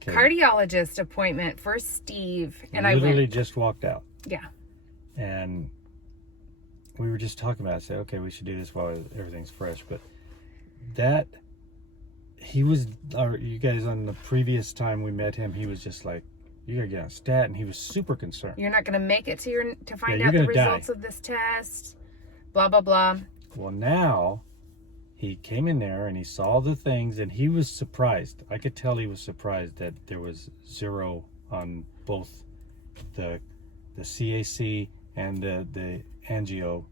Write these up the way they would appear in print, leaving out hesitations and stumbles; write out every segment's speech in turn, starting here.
cardiologist appointment for Steve. And I literally just walked out. Yeah. And we were just talking about it. I said, okay, we should do this while everything's fresh. But you guys, on the previous time we met him, he was just like, you gotta get on stat, and he was super concerned. You're not gonna make it to find out the results of this test. Blah, blah, blah. Well, now he came in there and he saw the things, and he was surprised. I could tell he was surprised that there was 0 on both the CAC and the angio.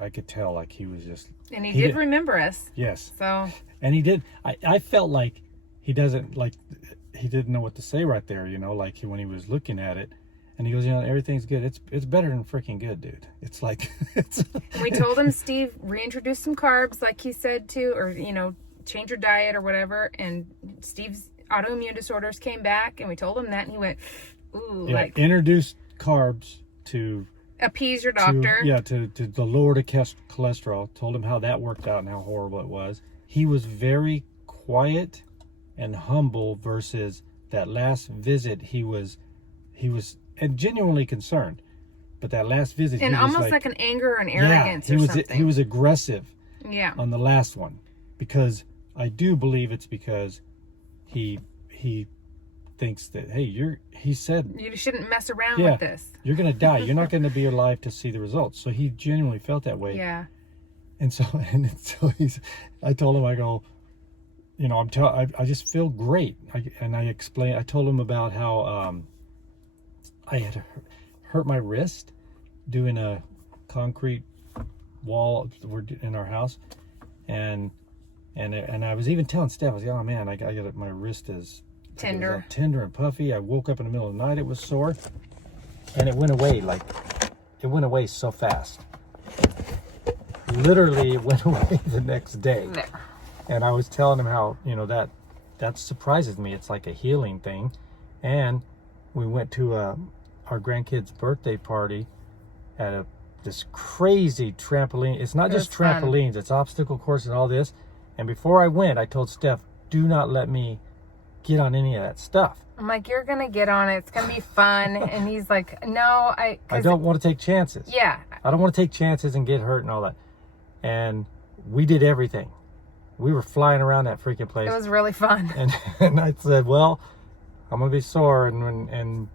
I could tell, like, he was just... And he did remember us. Yes. So... And he did. I felt like he didn't know what to say right there, like when he was looking at it. And he goes, everything's good. It's better than freaking good, dude. It's like... We told him, Steve, reintroduce some carbs like he said to, or, change your diet or whatever. And Steve's autoimmune disorders came back, and we told him that, and he went, ooh. Yeah, introduce carbs to... Appease your doctor. To lower the cholesterol. Told him how that worked out and how horrible it was. He was very quiet and humble versus that last visit. He was and genuinely concerned. But that last visit, and he was almost like an anger and arrogance or something. He was aggressive. Yeah. On the last one, because I do believe it's because he thinks that, hey, he said you shouldn't mess around with this. You're gonna die. You're not gonna be alive to see the results. So he genuinely felt that way. Yeah. And so I told him, I go, I just feel great. I told him about how I had hurt my wrist doing a concrete wall in our house, and I was even telling Steph, I was like, oh man, I got it. My wrist is tender and puffy. I woke up in the middle of the night, it was sore, and it went away so fast. Literally, it went away the next day. There. And I was telling him how that surprises me. It's like a healing thing. And we went to our grandkid's birthday party at this crazy trampoline. It's not just trampolines, it's obstacle courses and all this. And before I went, I told Steph, do not let me get on any of that stuff. I'm like, you're gonna get on it. It's gonna be fun. And he's like, no, I don't want to take chances. Yeah. I don't want to take chances and get hurt and all that. And we did everything. We were flying around that freaking place. It was really fun. And I said, well, I'm gonna be sore, and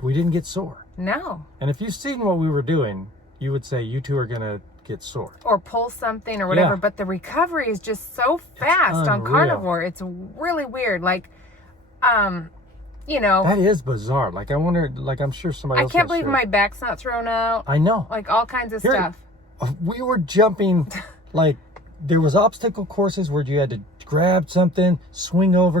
we didn't get sore. No. And if you've seen what we were doing, you would say you two are gonna get sore or pull something or whatever. Yeah. But the recovery is just so fast on Carnivore. It's really weird. Like, that is bizarre. Like, I wonder. Like, I'm sure somebody else. I can't believe my back's not thrown out. I know. Like all kinds of stuff. We were jumping, like there was obstacle courses where you had to grab something, swing over,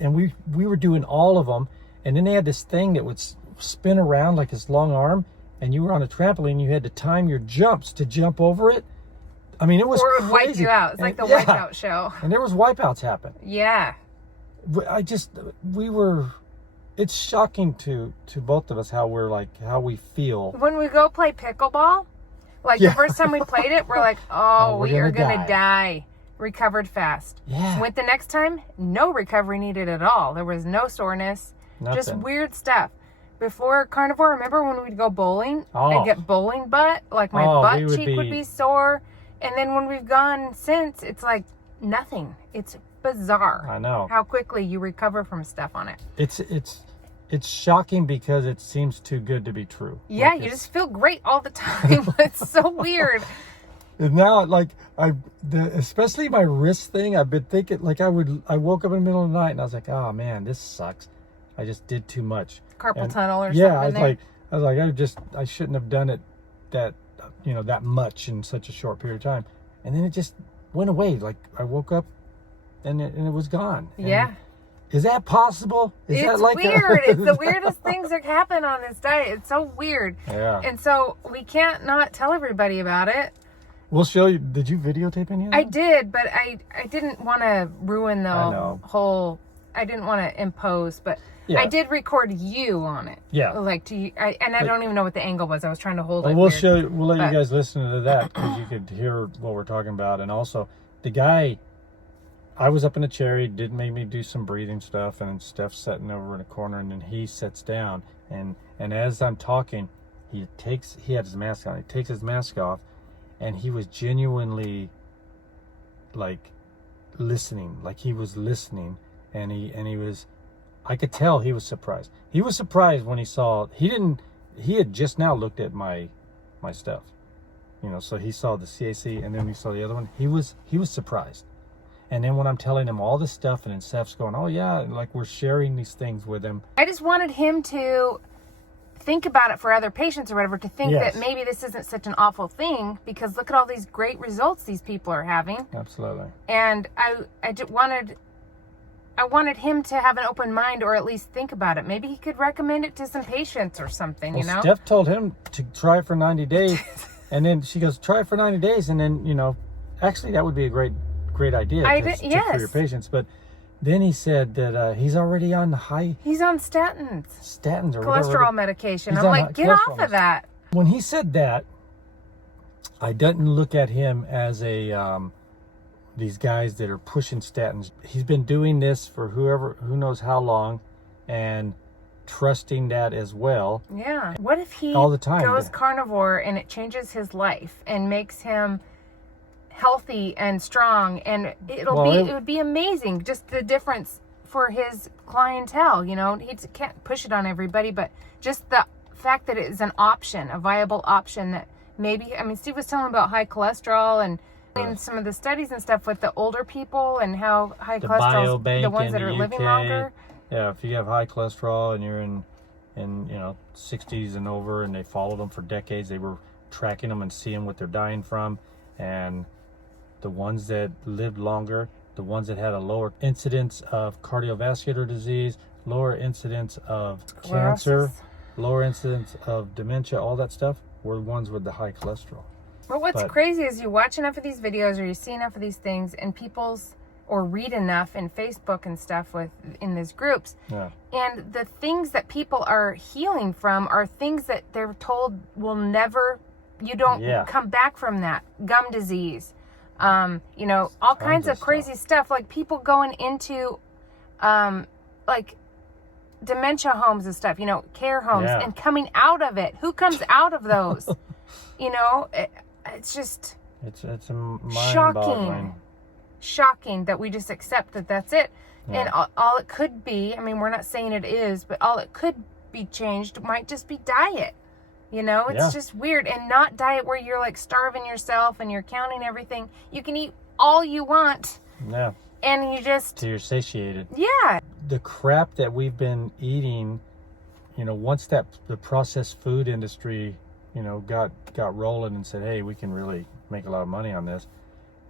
and we were doing all of them. And then they had this thing that would spin around like this long arm, and you were on a trampoline. You had to time your jumps to jump over it. I mean, it was or it would crazy. Wipe you out. It's like the Wipeout show. And there was wipeouts happen. Yeah. It's shocking to both of us how we feel. When we go play pickleball, like the first time we played it, we're like, oh, we are going to die. Recovered fast. Yeah. Went the next time, no recovery needed at all. There was no soreness. Nothing. Just weird stuff. Before Carnivore, remember when we'd go bowling and get bowling butt? Like my butt cheek would be sore. And then when we've gone since, it's like nothing. It's bizarre. I know. How quickly you recover from stuff on it. It's shocking because it seems too good to be true. Yeah, like you just feel great all the time. It's so weird. And now, especially my wrist thing, I've been thinking, like I woke up in the middle of the night and I was like, oh man, this sucks. I just did too much. Carpal tunnel or something. Yeah, I was like, I shouldn't have done it that much in such a short period of time. And then it just went away. Like I woke up and it was gone. And yeah. Is that possible? It's weird. It's the weirdest things that happen on this diet. It's so weird. Yeah. And so we can't not tell everybody about it. We'll show you. Did you videotape any of that? I did, but I didn't want to ruin the whole. I didn't want to impose, but yeah. I did record you on it. Yeah. Like I don't even know what the angle was. I was trying to hold it. We'll show you. We'll let you guys listen to that because you could hear what we're talking about, and also the guy. I was up in a chair. He did make me do some breathing stuff, and Steph's sitting over in a corner, and then he sits down, and as I'm talking, he had his mask on. He takes his mask off, and he was genuinely like listening, like he was listening, and he was, I could tell he was surprised. He was surprised when he had just now looked at my stuff, you know, so he saw the CAC, and then he saw the other one. He was surprised. And then when I'm telling him all this stuff, and then Steph's going, oh yeah, like we're sharing these things with him. I just wanted him to think about it for other patients or whatever, to think that maybe this isn't such an awful thing, because look at all these great results these people are having. Absolutely. And I just wanted him to have an open mind, or at least think about it. Maybe he could recommend it to some patients or something, you know? Steph told him to try it for 90 days. And then she goes, try it for 90 days. And then, you know, actually that would be a great idea for your patients. But then he said that he's already on he's on statins or cholesterol medication. I'm like, get off of that. When he said that, I didn't look at him as these guys that are pushing statins. He's been doing this for who knows how long, and trusting that as well. Yeah. What if he all the time goes carnivore and it changes his life and makes him healthy and strong, and it would be amazing, just the difference for his clientele, you know. He can't push it on everybody, but just the fact that it is an option, a viable option, that maybe, I mean, Steve was telling about high cholesterol and in some of the studies and stuff with the older people, and how high cholesterol, the ones that are living longer. Yeah, if you have high cholesterol and you're in you know 60s and over, and they followed them for decades, they were tracking them and seeing what they're dying from, and the ones that lived longer, the ones that had a lower incidence of cardiovascular disease, lower incidence of cancer, lower incidence of dementia, all that stuff, were the ones with the high cholesterol. But what's crazy is you watch enough of these videos, or you see enough of these things, and or read enough in Facebook and stuff in these groups. Yeah. And the things that people are healing from are things that they're told you don't come back from that. Gum disease. You know, all kinds of crazy stuff, like people going into like dementia homes and stuff, you know, care homes, and coming out of it. Who comes out of those? You know, it's just it's a shocking that we just accept that that's it. And all it could be, I mean, we're not saying it is, but all it could be changed might just be diet. You know, it's just weird. And not diet where you're like starving yourself and you're counting everything. You can eat all you want. Yeah. And you just... till you're satiated. Yeah. The crap that we've been eating, you know, once the processed food industry, you know, got rolling and said, hey, we can really make a lot of money on this.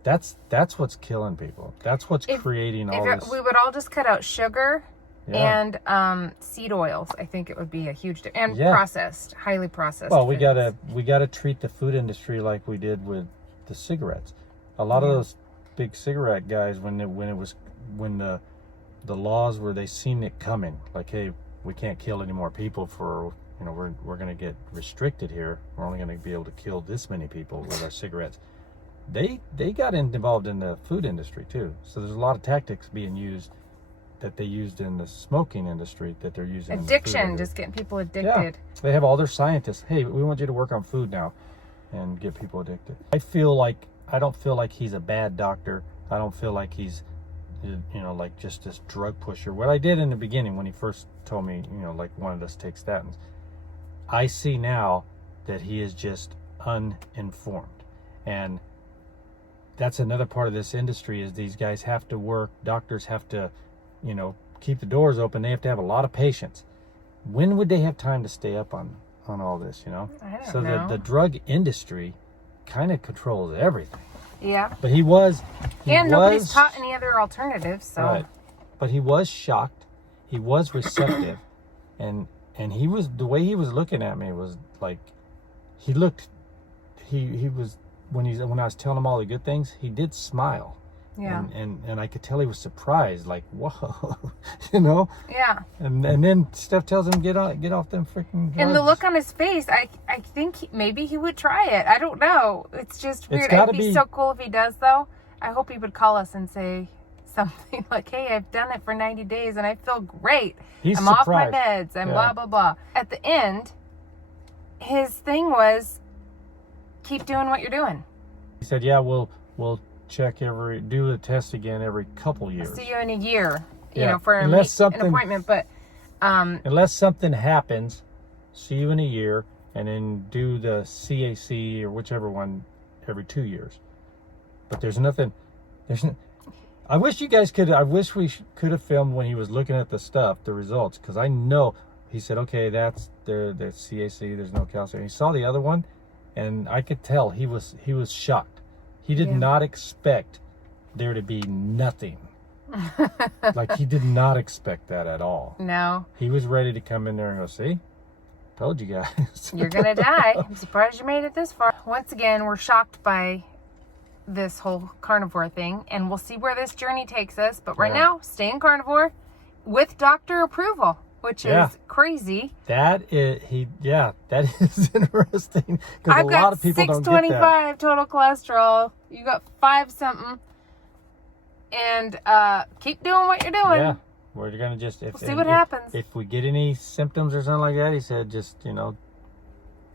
That's what's killing people. That's what's creating all this. We would all just cut out sugar. Yeah. And seed oils, I think it would be a huge processed, highly processed. Well, we gotta treat the food industry like we did with the cigarettes. A lot of those big cigarette guys, when the laws were, they seen it coming, like, hey, we can't kill any more people for, you know, we're gonna get restricted here. We're only gonna be able to kill this many people with our cigarettes. They got involved in the food industry too. So there's a lot of tactics being used that they used in the smoking industry that they're using. Addiction, just getting people addicted. Yeah. They have all their scientists. Hey, we want you to work on food now and get people addicted. I don't feel like he's a bad doctor. I don't feel like he's, you know, like just this drug pusher. What I did in the beginning when he first told me, you know, like wanted us to take statins, I see now that he is just uninformed. And that's another part of this industry, is these guys have to work. Doctors have to, you know, keep the doors open. They have to have a lot of patience. When would they have time to stay up on all this, you know? I don't know. The drug industry kind of controls everything. Yeah. But nobody's taught any other alternatives, so. Right. But he was shocked. He was receptive. and he was, the way he was looking at me was like, he was, when I was telling him all the good things, he did smile. Yeah. And I could tell he was surprised, like, whoa, you know? Yeah. And then Steph tells him, get off them freaking drugs. And the look on his face, I think maybe he would try it. I don't know. It's just weird. It'd be so cool if he does, though. I hope he would call us and say something like, hey, I've done it for 90 days and I feel great. He's I'm surprised. off my meds and blah, blah, blah. At the end, his thing was, keep doing what you're doing. He said, yeah, we'll check do the test again every couple years. I'll see you in a year, yeah. For an appointment. But unless something happens, see you in a year, and then do the CAC or whichever one every 2 years. But there's nothing. I wish we could have filmed when he was looking at the results, because I know he said, okay, that's the CAC. There's no calcium. He saw the other one, and I could tell he was shocked. He did not expect there to be nothing. Like, he did not expect that at all. No. He was ready to come in there and go, see? Told you guys. You're going to die. I'm surprised you made it this far. Once again, we're shocked by this whole carnivore thing, and we'll see where this journey takes us. But right now, stay in carnivore with doctor approval, which is crazy. That is interesting, because a lot of people don't get that. I've got 625 total cholesterol. You got 5 something. And keep doing what you're doing. Yeah, we're gonna just we'll see what happens. If we get any symptoms or something like that, he said, just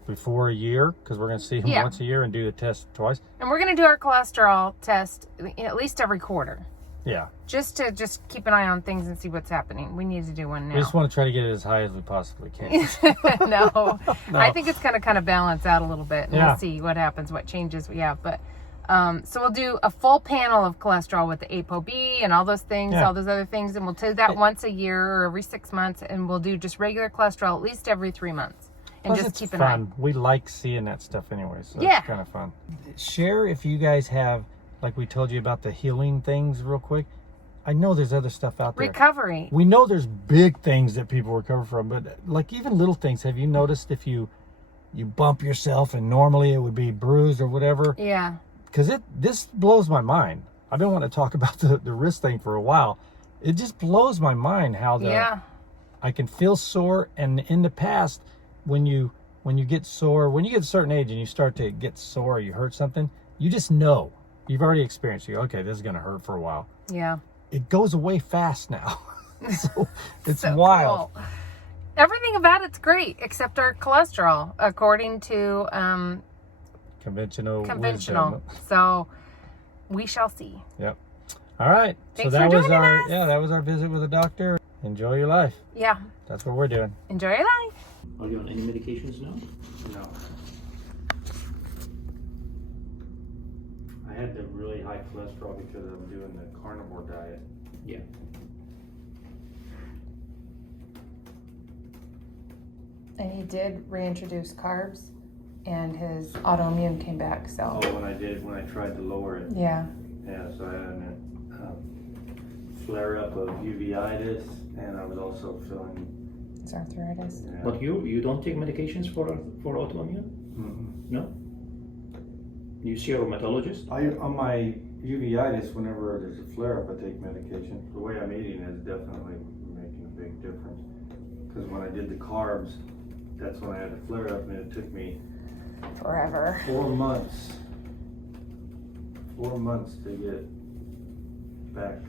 before a year, because we're gonna see him once a year and do the test twice. And we're gonna do our cholesterol test at least every quarter. Yeah. Just to keep an eye on things and see what's happening. We need to do one now. We just want to try to get it as high as we possibly can. No. I think it's gonna kind of balance out a little bit, and we'll see what happens, what changes we have, but. So we'll do a full panel of cholesterol with the ApoB and all those things, all those other things, and we'll do that once a year or every 6 months, and we'll do just regular cholesterol at least every 3 months, and plus, just keep an eye. We like seeing that stuff anyway, so it's kind of fun. Share if you guys have, like we told you about the healing things real quick. I know there's other stuff out there. Recovery. We know there's big things that people recover from, but like even little things. Have you noticed if you bump yourself and normally it would be bruised or whatever? Yeah. Because this blows my mind. I've been wanting to talk about the wrist thing for a while. It just blows my mind how I can feel sore, and in the past, when you get sore, when you get a certain age and you start to get sore, or you hurt something, you just know. You've already experienced it. Okay, this is going to hurt for a while. Yeah. It goes away fast now. So it's so wild. Cool. Everything about it's great except our cholesterol, according to conventional wisdom. So we shall see. Yep. All right. Thanks so that for was joining us. that was our visit with the doctor. Enjoy your life. Yeah. That's what we're doing. Enjoy your life. Are you on any medications now? No. I had the really high cholesterol because I'm doing the carnivore diet. Yeah. And he did reintroduce carbs, and his autoimmune came back. So. Oh, when I tried to lower it. Yeah. Yeah. So I had a flare up of uveitis, and I was also feeling. It's arthritis. Yeah. But you don't take medications for autoimmune? Mm-hmm. No. You see a rheumatologist? On my uveitis, whenever there's a flare up, I take medication. The way I'm eating is definitely making a big difference. Because when I did the carbs, that's when I had a flare up, and it took me forever. 4 months. 4 months to get back.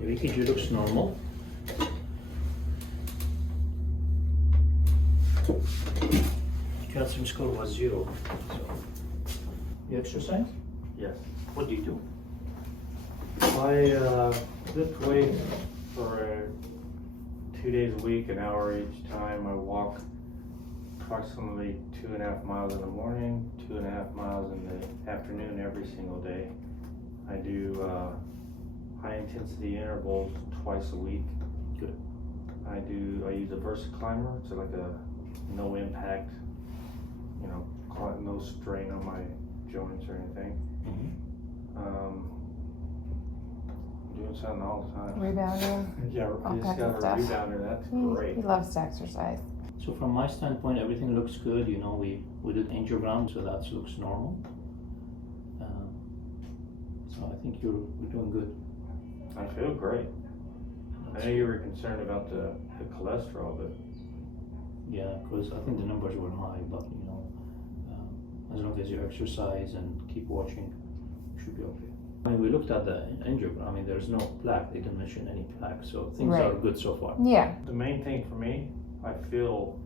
Your EKG looks normal. Calcium score was 0. So, you exercise? Yes. What do you do? I lift weights for 2 days a week, an hour each time. I walk approximately 2.5 miles in the morning, 2.5 miles in the afternoon every single day. I do high intensity intervals twice a week. Good. I use a VersaClimber. It's like a no impact, no strain on my joints or anything. Mm-hmm. Doing something all the time. Rebounding. Yeah, you just got a rebounder. That's great. He loves to exercise. So from my standpoint, everything looks good. We did angiogram, so that looks normal. So I think you're doing good. I feel great. I know you were concerned about the cholesterol, but yeah, because I think the numbers were high, but as long as you exercise and keep watching, you should be okay. I mean, we looked at the angiogram. I mean, there's no plaque. They didn't mention any plaque, so things Right. are good so far. Yeah. The main thing for me, I feel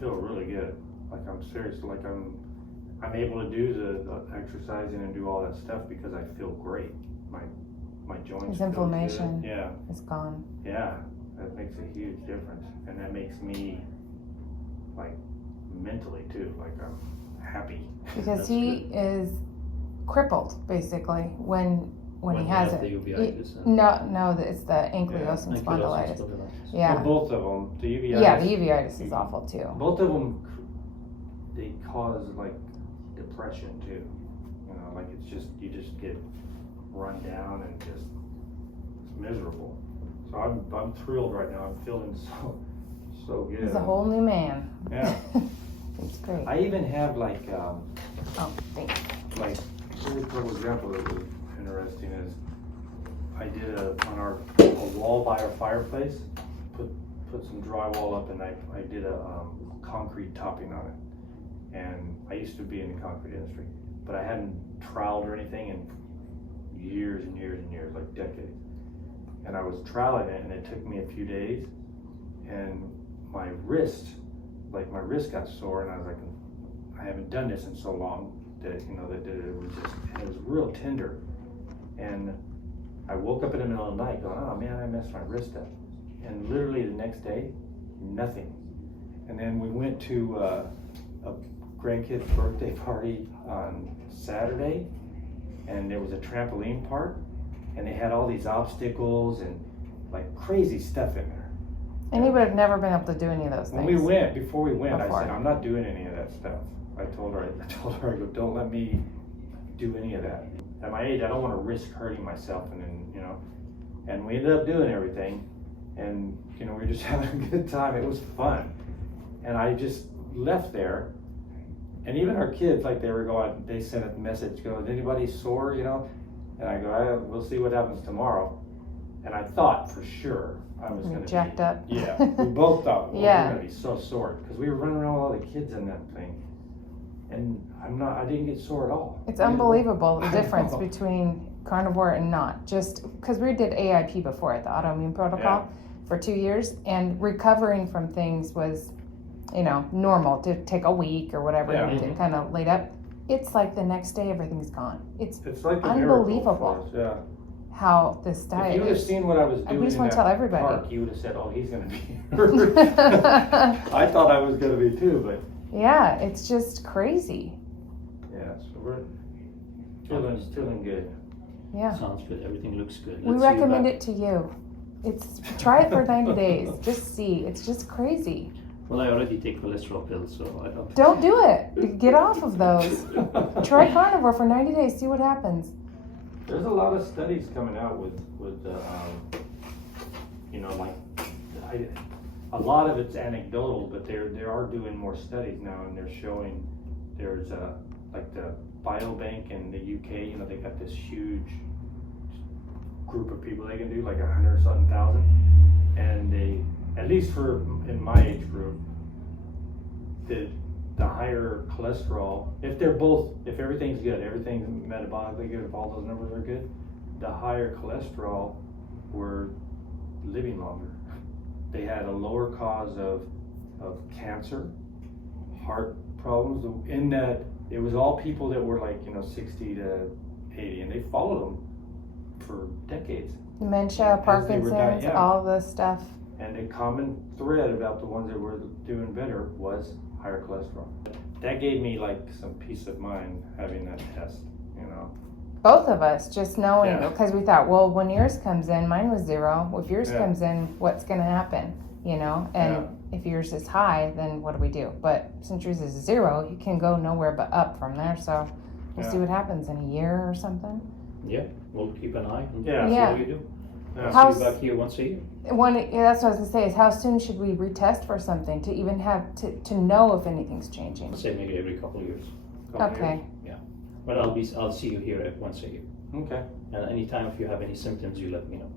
really good. Like I'm serious. Like I'm able to do the exercising and do all that stuff because I feel great. My joints. His inflammation. Feel good. Yeah. Is gone. Yeah, that makes a huge difference, and that makes me like mentally too. Like I'm happy. Because he is crippled basically when he has it. The uveitis No, it's the ankylosing spondylitis. Yeah. Well, both of them. The uveitis. Yeah, the uveitis is awful too. Both of them, they cause like depression too. You know, like you just get run down and just it's miserable. So I'm thrilled right now. I'm feeling so good. He's a whole new man. Yeah. It's great. I even have like thanks. like really cool example that was interesting is I did a wall by our fireplace, put some drywall up, and I did a concrete topping on it. And I used to be in the concrete industry, but I hadn't troweled or anything in years and years and years, like decades. And I was troweling it, and it took me a few days, and my wrist got sore, and I was like, I haven't done this in so long that it was real tender. And I woke up in the middle of the night going, oh man, I messed my wrist up. And literally the next day, nothing. And then we went to a grandkid's birthday party on Saturday, and there was a trampoline park, and they had all these obstacles and like crazy stuff in there. And he would have never been able to do any of those things. Before we went, I said, I'm not doing any of that stuff. I told her, I go, don't let me do any of that. At my age, I don't want to risk hurting myself, and then, you know, and we ended up doing everything, and, you know, we were just having a good time. It was fun. And I just left there, and even our kids, like they sent a message, go, is anybody sore, you know? And I go, we'll see what happens tomorrow. And I thought for sure I was going to be jacked up. Yeah, we both thought, we're going to be so sore, because we were running around with all the kids in that thing. And I didn't get sore at all. It's unbelievable the difference between carnivore and not. Just because we did AIP before at the autoimmune protocol for 2 years, and recovering from things was, you know, normal to take a week or whatever to kind of laid up. It's like the next day everything's gone. It's like unbelievable. How this diet. If you would have seen what I was doing, we just want to tell everybody. Park, you would have said, "Oh, he's going to be." I thought I was going to be too, but. Yeah, it's just crazy. Yeah, so we're feeling good. Yeah. Sounds good. Everything looks good. We recommend it to you. Try it for 90 days. Just see. It's just crazy. Well, I already take cholesterol pills, so I don't. Don't do it. Get off of those. Try carnivore for 90 days. See what happens. There's a lot of studies coming out with you know, like a lot of it's anecdotal, but they are doing more studies now, and they're showing there's like the biobank in the UK. You know, they got this huge group of people they can do, like 100-something thousand, and they, at least in my age group, the higher cholesterol, if everything's good, everything's metabolically good, if all those numbers are good, the higher cholesterol were living longer. They had a lower cause of cancer, heart problems, in that it was all people that were like, you know, 60 to 80, and they followed them for decades. Dementia, Parkinson's, all the stuff. And a common thread about the ones that were doing better was higher cholesterol. That gave me like some peace of mind having that test, you know. Both of us, just knowing, because we thought, well, when yours comes in, mine was 0. If yours comes in, what's going to happen, you know? And if yours is high, then what do we do? But since yours is 0, you can go nowhere but up from there. So we'll see what happens in a year or something. Yeah, we'll keep an eye and see what you do. Yeah. See you back here once a year. That's what I was going to say, is how soon should we retest for something to even have to know if anything's changing? I'd say maybe every couple of years. Okay. Yeah. But I'll see you here once a year. Okay. And anytime if you have any symptoms, you let me know.